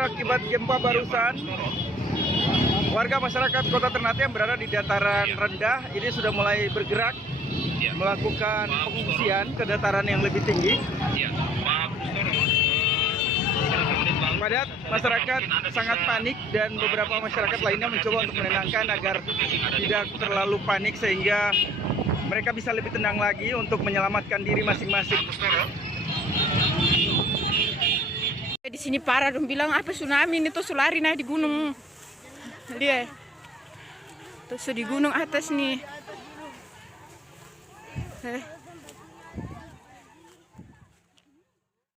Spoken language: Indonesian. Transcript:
akibat gempa barusan, warga masyarakat Kota Ternate yang berada di dataran rendah ini sudah mulai bergerak melakukan pengungsian ke dataran yang lebih tinggi. Padat masyarakat sangat panik dan beberapa masyarakat lainnya mencoba untuk menenangkan agar tidak terlalu panik sehingga mereka bisa lebih tenang lagi untuk menyelamatkan diri masing-masing. Di sini parah, dong bilang apa tsunami ini tuh sulari naik di gunung. Lihat. Tuh di gunung atas nih.